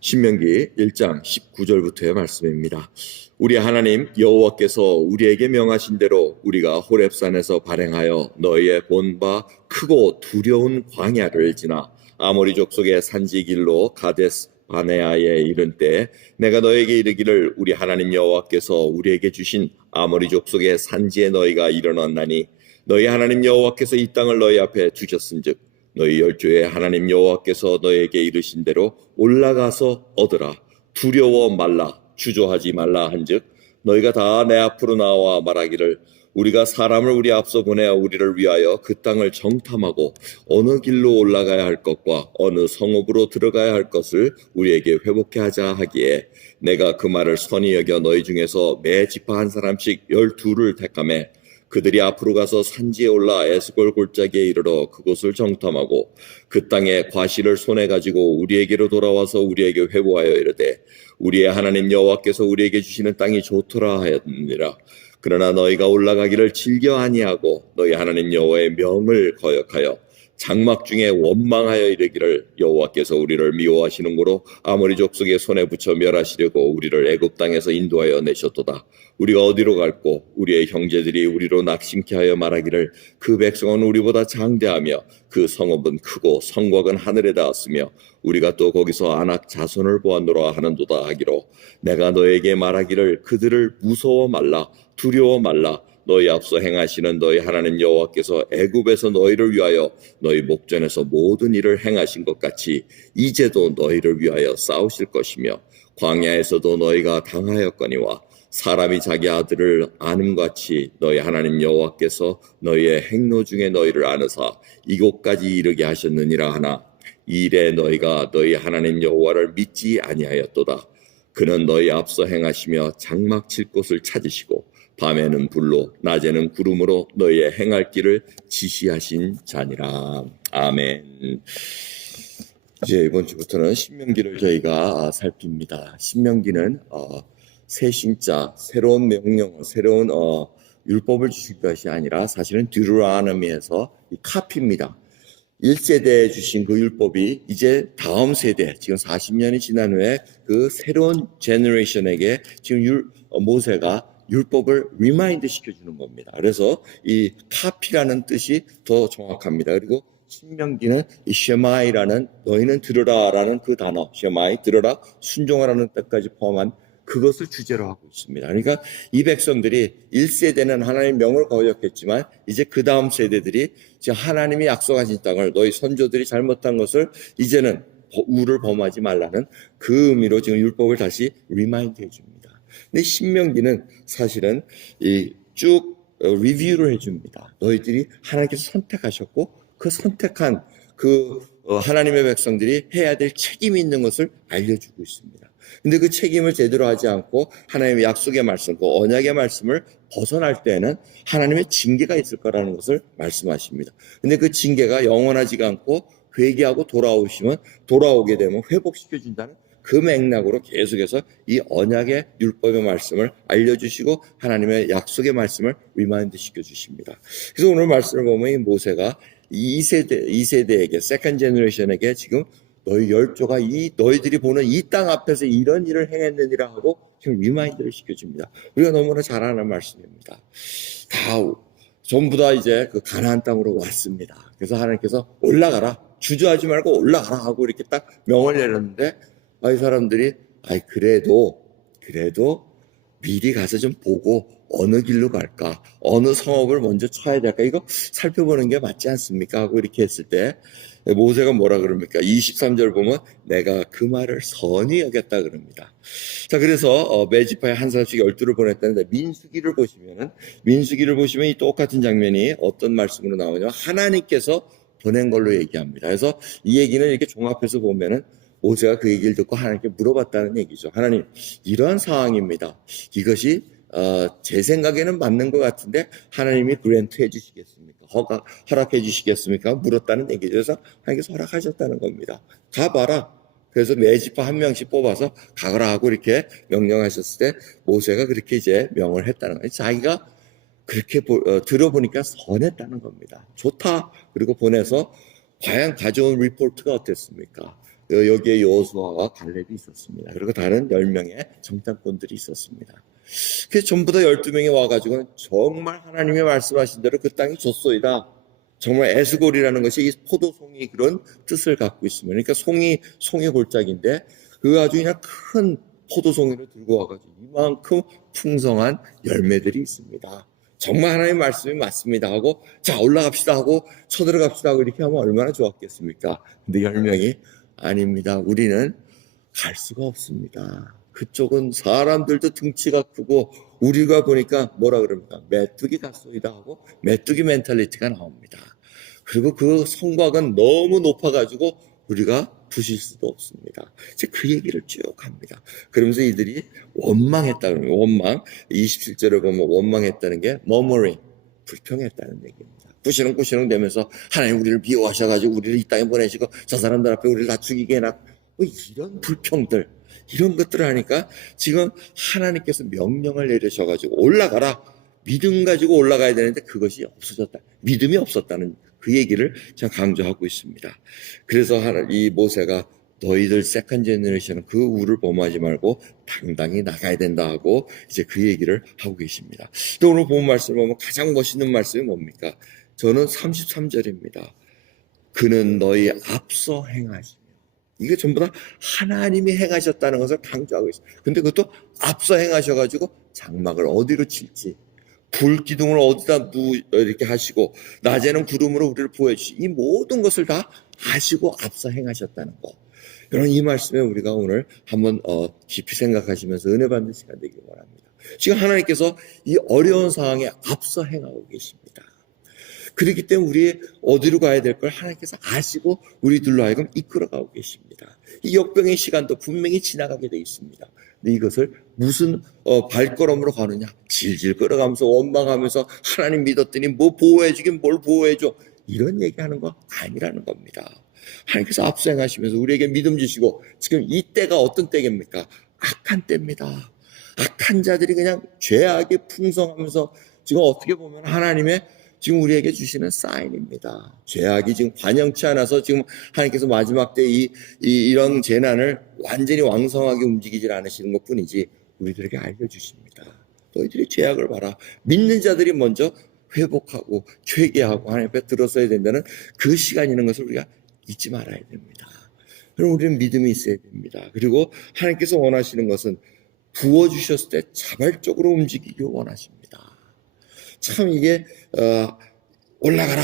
신명기 1장 19절부터의 말씀입니다. 우리 하나님 여호와께서 우리에게 명하신 대로 우리가 호렙산에서 발행하여 너희의 본 바 크고 두려운 광야를 지나 아모리 족속의 산지 길로 가데스 바네아에 이른 때 내가 너에게 이르기를 우리 하나님 여호와께서 우리에게 주신 아모리 족속의 산지에 너희가 일어났나니 너희 하나님 여호와께서 이 땅을 너희 앞에 두셨은즉 너희 열조의 하나님 여호와께서 너희에게 이르신 대로 올라가서 얻으라. 두려워 말라. 주저하지 말라 한즉 너희가 다 내 앞으로 나와 말하기를 우리가 사람을 우리 앞서 보내어 우리를 위하여 그 땅을 정탐하고 어느 길로 올라가야 할 것과 어느 성읍으로 들어가야 할 것을 우리에게 회복해 하자 하기에 내가 그 말을 선히 여겨 너희 중에서 매 지파 한 사람씩 12를 택하매 그들이 앞으로 가서 산지에 올라 에스골 골짜기에 이르러 그곳을 정탐하고 그 땅의 과실을 손에 가지고 우리에게로 돌아와서 우리에게 회보하여 이르되 우리의 하나님 여호와께서 우리에게 주시는 땅이 좋더라 하였느니라. 그러나 너희가 올라가기를 즐겨 아니하고 너희 하나님 여호와의 명을 거역하여 장막 중에 원망하여 이르기를 여호와께서 우리를 미워하시는 고로 아모리 족속의 손에 붙여 멸하시려고 우리를 애굽 땅에서 인도하여 내셨도다. 우리가 어디로 갈고 우리의 형제들이 우리로 낙심케 하여 말하기를 그 백성은 우리보다 장대하며 그 성읍은 크고 성곽은 하늘에 닿았으며 우리가 또 거기서 아낙 자손을 보았노라 하는도다 하기로 내가 너에게 말하기를 그들을 무서워 말라 두려워 말라. 너희 앞서 행하시는 너희 하나님 여호와께서 애굽에서 너희를 위하여 너희 목전에서 모든 일을 행하신 것 같이 이제도 너희를 위하여 싸우실 것이며 광야에서도 너희가 당하였거니와 사람이 자기 아들을 아는같이 너희 하나님 여호와께서 너희의 행로 중에 너희를 아느사 이곳까지 이르게 하셨느니라 하나 이 일에 너희가 너희 하나님 여호와를 믿지 아니하였도다. 그는 너희 앞서 행하시며 장막 칠 곳을 찾으시고 밤에는 불로 낮에는 구름으로 너희의 행할 길을 지시하신 자니라. 아멘. 이제 이번 주부터는 신명기를 저희가 살핍니다. 신명기는 새 신자, 새로운 명령, 새로운 율법을 주실 것이 아니라 사실은 듀로노미에서 카피입니다. 1세대에 주신 그 율법이 이제 다음 세대, 지금 40년이 지난 후에 그 새로운 제너레이션에게 지금 모세가 율법을 리마인드 시켜주는 겁니다. 그래서 이 카피라는 뜻이 더 정확합니다. 그리고 신명기는 이 쉐마이라는 너희는 들으라라는 그 단어, 쉐마이 들으라 순종하라는 뜻까지 포함한 그것을 주제로 하고 있습니다. 그러니까 이 백성들이 1세대는 하나님의 명을 거역했지만 이제 그 다음 세대들이 이제 하나님이 약속하신 땅을 너희 선조들이 잘못한 것을 이제는 우를 범하지 말라는 그 의미로 지금 율법을 다시 리마인드 해줍니다. 근데 신명기는 사실은 쭉 리뷰를 해줍니다. 너희들이 하나님께서 선택하셨고 그 선택한 그 하나님의 백성들이 해야 될 책임이 있는 것을 알려주고 있습니다. 근데 그 책임을 제대로 하지 않고 하나님의 약속의 말씀, 그 언약의 말씀을 벗어날 때에는 하나님의 징계가 있을 거라는 것을 말씀하십니다. 근데 그 징계가 영원하지가 않고 회개하고 돌아오게 되면 회복시켜준다는 그 맥락으로 계속해서 이 언약의 율법의 말씀을 알려주시고 하나님의 약속의 말씀을 리마인드 시켜주십니다. 그래서 오늘 말씀을 보면 이 모세가 2세대에게, 세컨 제너레이션에게 지금 너희 열조가 너희들이 보는 이 땅 앞에서 이런 일을 행했느니라 하고 지금 리마인드를 시켜줍니다. 우리가 너무나 잘 아는 말씀입니다. 전부 다 이제 그 가나안 땅으로 왔습니다. 그래서 하나님께서 올라가라, 주저하지 말고 올라가라 하고 이렇게 딱 명을 내렸는데 이 사람들이 그래도 미리 가서 좀 보고 어느 길로 갈까, 어느 성읍을 먼저 쳐야 될까, 이거 살펴보는 게 맞지 않습니까? 하고 이렇게 했을 때 모세가 뭐라 그럽니까? 23절 보면 내가 그 말을 선히 여겼다 그럽니다. 자, 그래서 매지파에 한 사람씩 12를 보냈다는데 민수기를 보시면 이 똑같은 장면이 어떤 말씀으로 나오냐면 하나님께서 보낸 걸로 얘기합니다. 그래서 이 얘기는 이렇게 종합해서 보면은 모세가 그 얘기를 듣고 하나님께 물어봤다는 얘기죠. 하나님, 이러한 상황입니다. 이것이 제 생각에는 맞는 것 같은데 하나님이 그랜트 해주시겠습니까? 허락해 주시겠습니까? 물었다는 얘기죠. 그래서 하나님께서 허락하셨다는 겁니다. 가봐라. 그래서 매지파 한 명씩 뽑아서 가거라 하고 이렇게 명령하셨을 때 모세가 그렇게 이제 명을 했다는 거예요. 자기가 그렇게 들어보니까 선했다는 겁니다. 좋다. 그리고 보내서 과연 가져온 리포트가 어땠습니까? 여기에 여호수아와 갈렙이 있었습니다. 그리고 다른 10명의 정탐꾼들이 있었습니다. 그래서 전부 다 12명이 와가지고 정말 하나님의 말씀하신 대로 그 땅이 줬소이다. 정말 에스골이라는 것이 이 포도송이 그런 뜻을 갖고 있습니다. 그러니까 송이 골짜기인데 그 아주 그냥 큰 포도송이를 들고 와가지고 이만큼 풍성한 열매들이 있습니다. 정말 하나님의 말씀이 맞습니다 하고 자 올라갑시다 하고 쳐들어갑시다 하고 이렇게 하면 얼마나 좋았겠습니까? 근데 10명이 아닙니다. 우리는 갈 수가 없습니다. 그쪽은 사람들도 등치가 크고 우리가 보니까 뭐라 그럽니까? 메뚜기 같소이다 하고 메뚜기 멘탈리티가 나옵니다. 그리고 그 성곽은 너무 높아가지고 우리가 부실 수도 없습니다. 이제 그 얘기를 쭉 합니다. 그러면서 이들이 원망했다는 거예요. 원망. 27절을 보면 원망했다는 게 murmuring, 불평했다는 얘기입니다. 꾸시렁꾸시렁 대면서 하나님 우리를 미워하셔가지고 우리를 이 땅에 보내시고 저 사람들 앞에 우리를 다 죽이게 해놨고 뭐 이런 불평들 이런 것들을 하니까 지금 하나님께서 명령을 내리셔가지고 올라가라. 믿음 가지고 올라가야 되는데 그것이 없어졌다. 믿음이 없었다는 그 얘기를 제가 강조하고 있습니다. 그래서 이 모세가 너희들 세컨 제너레이션은 그 우를 범하지 말고 당당히 나가야 된다 하고 이제 그 얘기를 하고 계십니다. 또 오늘 본 말씀을 보면 가장 멋있는 말씀이 뭡니까? 저는 33절입니다. 그는 너희 앞서 행하시며 이게 전부 다 하나님이 행하셨다는 것을 강조하고 있어요. 근데 그것도 앞서 행하셔가지고 장막을 어디로 칠지 불기둥을 어디다 이렇게 하시고 낮에는 구름으로 우리를 보여주시고 이 모든 것을 다 하시고 앞서 행하셨다는 것. 여러분 이 말씀에 우리가 오늘 한번 깊이 생각하시면서 은혜 받는 시간 되길 바랍니다. 지금 하나님께서 이 어려운 상황에 앞서 행하고 계십니다. 그렇기 때문에 우리 어디로 가야 될 걸 하나님께서 아시고 우리들로 하여금 이끌어가고 계십니다. 이 역병의 시간도 분명히 지나가게 되어 있습니다. 근데 이것을 무슨 발걸음으로 가느냐? 질질 끌어가면서 원망하면서 하나님 믿었더니 뭐 보호해주긴 뭘 보호해줘? 이런 얘기하는 거 아니라는 겁니다. 하나님께서 앞서 행하시면서 우리에게 믿음 주시고 지금 이 때가 어떤 때입니까? 악한 때입니다. 악한 자들이 그냥 죄악이 풍성하면서 지금 어떻게 보면 하나님의 지금 우리에게 주시는 사인입니다. 죄악이 지금 관영치 않아서 지금 하나님께서 마지막 때 이런 재난을 완전히 왕성하게 움직이질 않으시는 것 뿐이지 우리들에게 알려주십니다. 너희들이 죄악을 봐라. 믿는 자들이 먼저 회복하고 회개하고 하나님 앞에 들어서야 된다는 그 시간이 있는 것을 우리가 잊지 말아야 됩니다. 그럼 우리는 믿음이 있어야 됩니다. 그리고 하나님께서 원하시는 것은 부어주셨을 때 자발적으로 움직이기 원하십니다. 참 이게 올라가라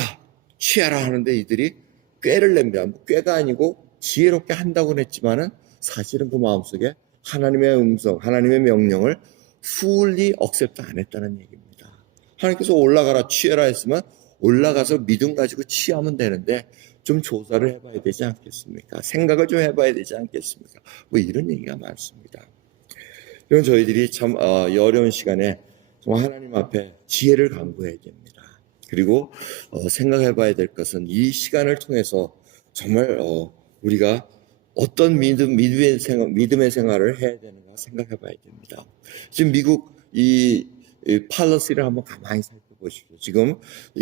취하라 하는데 이들이 꾀를 냅니다. 꾀가 아니고 지혜롭게 한다고는 했지만은 사실은 그 마음속에 하나님의 음성 하나님의 명령을 fully accept 안 했다는 얘기입니다. 하나님께서 올라가라 취해라 했으면 올라가서 믿음 가지고 취하면 되는데 좀 조사를 해봐야 되지 않겠습니까? 생각을 좀 해봐야 되지 않겠습니까? 뭐 이런 얘기가 많습니다. 이런 저희들이 참 이 어려운 시간에 정말 하나님 앞에 지혜를 강구해야 됩니다. 그리고 생각해봐야 될 것은 이 시간을 통해서 정말 우리가 어떤 믿음의 생활을 해야 되는가 생각해봐야 됩니다. 지금 미국 이 팔러시를 한번 가만히 살펴보십시오. 지금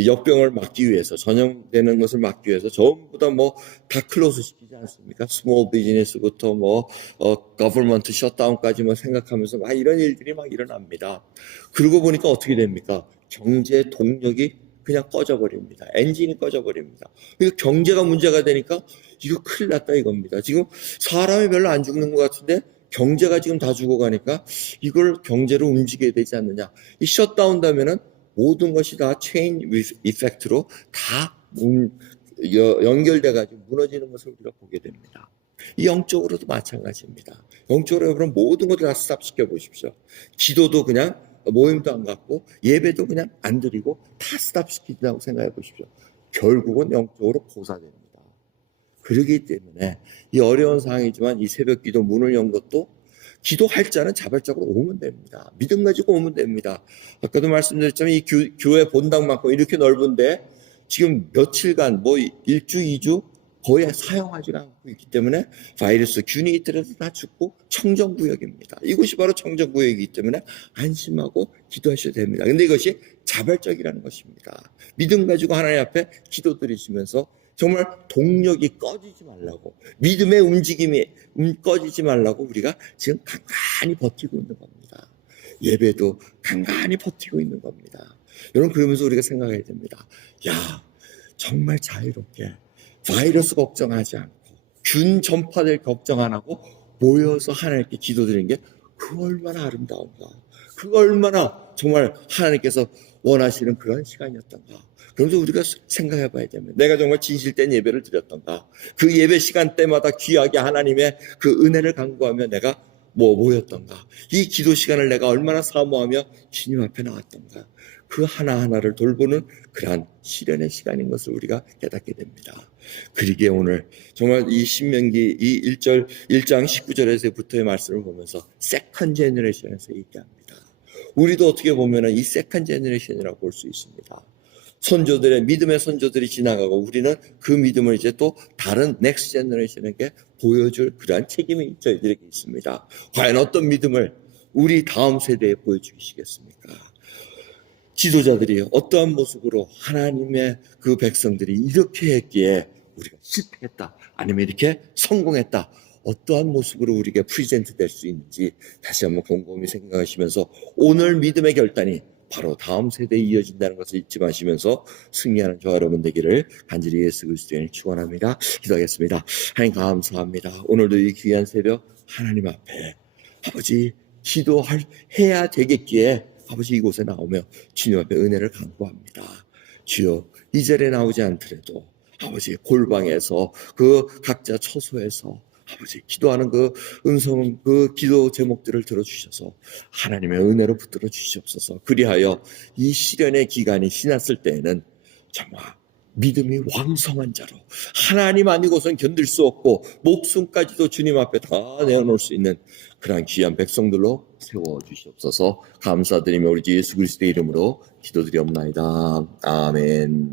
역병을 막기 위해서 전염되는 것을 막기 위해서 전부 다 뭐 다 클로즈 시키지 않습니까? 스몰 비즈니스부터 뭐 거버먼트 셧다운까지 뭐 생각하면서 막 이런 일들이 막 일어납니다. 그러고 보니까 어떻게 됩니까? 경제 동력이 그냥 꺼져버립니다. 엔진이 꺼져버립니다. 그러니까 경제가 문제가 되니까 이거 큰일 났다 이겁니다. 지금 사람이 별로 안 죽는 것 같은데 경제가 지금 다 죽어가니까 이걸 경제로 움직여야 되지 않느냐. 이 셧다운 되면은 모든 것이 다 체인 이펙트로 다 연결돼가지고 무너지는 것을 우리가 보게 됩니다. 이 영적으로도 마찬가지입니다. 영적으로 여러분 모든 것을 다 스탑시켜 보십시오. 기도도 그냥 모임도 안 갖고 예배도 그냥 안 드리고 다 스탑시키자고 생각해 보십시오. 결국은 영적으로 고사됩니다. 그러기 때문에 이 어려운 상황이지만 이 새벽 기도 문을 연 것도 기도할 자는 자발적으로 오면 됩니다. 믿음 가지고 오면 됩니다. 아까도 말씀드렸지만 이 교회 본당만큼 이렇게 넓은데 지금 며칠간 뭐 1주, 2주 거의 사용하지 않고 있기 때문에 바이러스, 균이 있더라도 다 죽고 청정구역입니다. 이곳이 바로 청정구역이기 때문에 안심하고 기도하셔야 됩니다. 근데 이것이 자발적이라는 것입니다. 믿음 가지고 하나님 앞에 기도 드리시면서 정말 동력이 꺼지지 말라고, 믿음의 움직임이 꺼지지 말라고 우리가 지금 간간히 버티고 있는 겁니다. 예배도 간간히 버티고 있는 겁니다. 여러분, 그러면서 우리가 생각해야 됩니다. 야, 정말 자유롭게 바이러스 걱정하지 않고 균 전파될 걱정 안 하고 모여서 하나님께 기도드리는 게 그 얼마나 아름다운가, 그 얼마나 정말 하나님께서 원하시는 그런 시간이었던가. 그러면서 우리가 생각해 봐야 됩니다. 내가 정말 진실된 예배를 드렸던가, 그 예배 시간 때마다 귀하게 하나님의 그 은혜를 간구하며 내가 모였던가, 이 기도 시간을 내가 얼마나 사모하며 주님 앞에 나왔던가, 그 하나하나를 돌보는 그러한 시련의 시간인 것을 우리가 깨닫게 됩니다. 그러기에 오늘 정말 이 신명기 이 1장 19절에서부터의 말씀을 보면서 세컨 제너레이션에서 얘기합니다. 우리도 어떻게 보면 이 세컨 제너레이션이라고 볼 수 있습니다. 선조들의 믿음의 선조들이 지나가고 우리는 그 믿음을 이제 또 다른 넥스트 제너레이션에게 보여줄 그러한 책임이 저희들에게 있습니다. 과연 어떤 믿음을 우리 다음 세대에 보여주시겠습니까? 지도자들이 어떠한 모습으로 하나님의 그 백성들이 이렇게 했기에 우리가 실패했다, 아니면 이렇게 성공했다, 어떠한 모습으로 우리에게 프리젠트 될 수 있는지 다시 한번 곰곰이 생각하시면서 오늘 믿음의 결단이 바로 다음 세대에 이어진다는 것을 잊지 마시면서 승리하는 저와 여러분 되기를 간절히 예수 그리스도의 축원합니다. 기도하겠습니다. 하나님 감사합니다. 오늘도 이 귀한 새벽 하나님 앞에 아버지 기도해야 되겠기에 아버지 이곳에 나오며 주님 앞에 은혜를 간구합니다. 주여, 이 자리에 나오지 않더라도 아버지 골방에서 그 각자 처소에서 아버지 기도하는 그 음성, 그 기도 제목들을 들어주셔서 하나님의 은혜로 붙들어 주시옵소서. 그리하여 이 시련의 기간이 지났을 때에는 정말 믿음이 왕성한 자로 하나님 아니고선 견딜 수 없고 목숨까지도 주님 앞에 다 내어놓을 수 있는 그러한 귀한 백성들로 세워주시옵소서. 감사드리며 우리 주 예수 그리스도의 이름으로 기도드리옵나이다. 아멘.